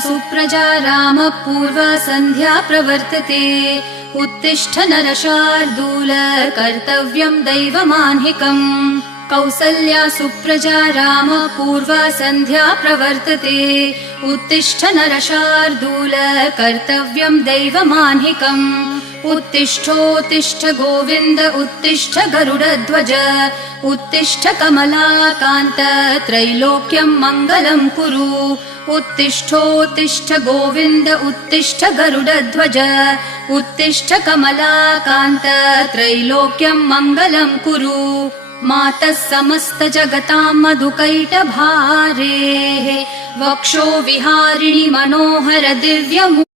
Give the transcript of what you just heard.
सुप्रजा रामः पूर्वा सन्ध्या प्रवर्तते। उत्तिष्ठ नरशार्दूल कर्तव्यं दैवमाह्निकम्। कौसल्या सुप्रजा रामः पूर्वा सन्ध्या प्रवर्तते। उत्तिष्ठ नरशार्दूल कर्तव्यं दैवमाह्निकम्। उत्तिष्ठोत्तिष्ठ गोविन्द उत्तिष्ठ गरुडध्वज। उत्तिष्ठ कमलाकान्त त्रैलोक्यं मङ्गलं कुरु। उत्तिष्ठोत्तिष्ठ गोविन्द उत्तिष्ठ गरुडध्वज। उत्तिष्ठ कमलाकान्त त्रैलोक्यं मङ्गलं कुरु। मातः समस्त जगतां मधुकैटभारेः वक्षो विहारिणि मनोहर दिव्यमूर्तेः।